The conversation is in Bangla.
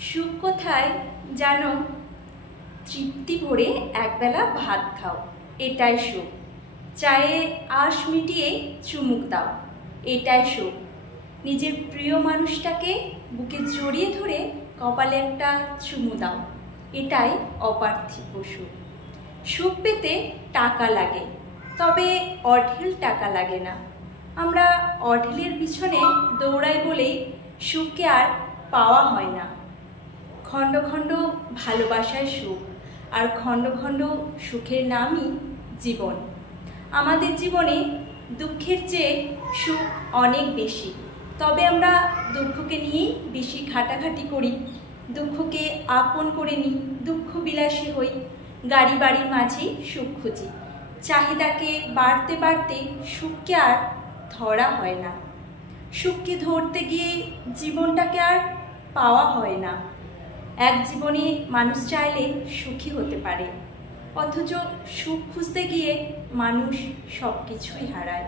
সুখ কোথায় জানো? তৃপ্তি ভরে একবেলা ভাত খাও, এটাই সুখ। চায়ে আশ মিটিয়ে চুমুক দাও, এটাই সুখ। নিজের প্রিয় মানুষটাকে বুকে জড়িয়ে ধরে কপালে একটা চুমু দাও, এটাই অপার্থিব সুখ। সুখ পেতে টাকা লাগে, তবে অঢেল টাকা লাগে না। আমরা অঢেলের পিছনে দৌড়াই বলেই সুখকে আর পাওয়া হয় না। খণ্ড খণ্ড ভালোবাসায় সুখ, আর খণ্ড খণ্ড সুখের নামই জীবন। আমাদের জীবনে দুঃখের চেয়ে সুখ অনেক বেশি, তবে আমরা দুঃখকে নিয়েই বেশি ঘাটাঘাটি করি, দুঃখকে আপন করে নিই, দুঃখ বিলাসী হই, গাড়ি বাড়ির মাঝে সুখ খুঁজি। চাহিদাকে বাড়তে বাড়তে সুখকে আর ধরা হয় না। সুখকে ধরতে গিয়ে জীবনটাকে আর পাওয়া হয় না। এক জীবনে মানুষ চাইলে সুখী হতে পারে, অথচ সুখ খুঁজতে গিয়ে মানুষ সব কিছুই হারায়।